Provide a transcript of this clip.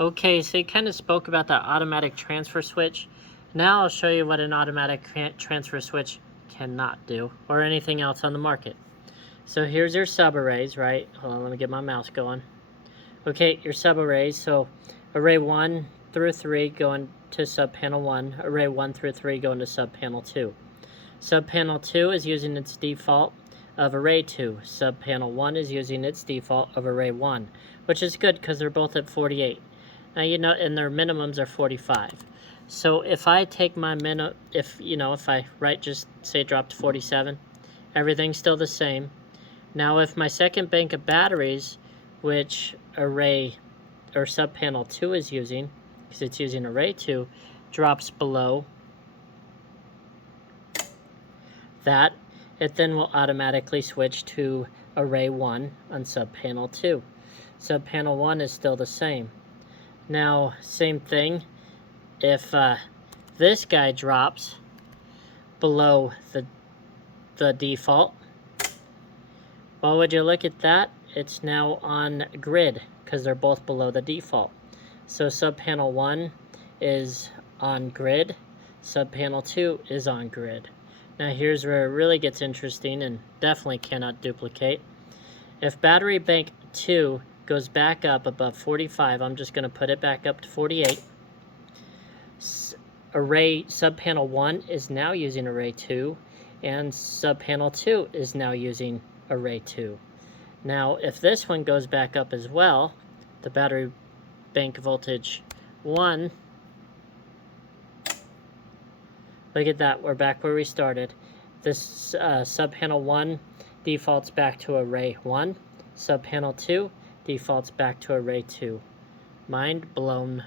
Okay, so you kind of spoke about the automatic transfer switch. Now I'll show you what an automatic transfer switch cannot do, or anything else on the market. So here's your subarrays, right? Hold on, let me get my mouse going. Okay, your subarrays. So array 1 through 3 going to subpanel 1, array 1 through 3 going to subpanel 2. Subpanel 2 is using its default of array 2. Subpanel 1 is using its default of array 1, which is good because they're both at 48. Now, and their minimums are 45. So if I take my if I just say drop to 47, everything's still the same. Now, if my second bank of batteries, which array or subpanel 2 is using, because it's using array 2, drops below that, it then will automatically switch to array 1 on subpanel 2. Subpanel 1 is still the same. Now, same thing, if this guy drops below the default, well, would you look at that? It's now on grid because they're both below the default. So subpanel 1 is on grid, subpanel 2 is on grid. Now here's where it really gets interesting and definitely cannot duplicate. If battery bank 2 goes back up above 45, I'm just going to put it back up to 48. Array subpanel 1 is now using array 2, and subpanel 2 is now using array 2. Now, if this one goes back up as well, the battery bank voltage 1, look at that, we're back where we started. This subpanel 1 defaults back to array 1, subpanel 2 defaults back to array 2. Mind blown.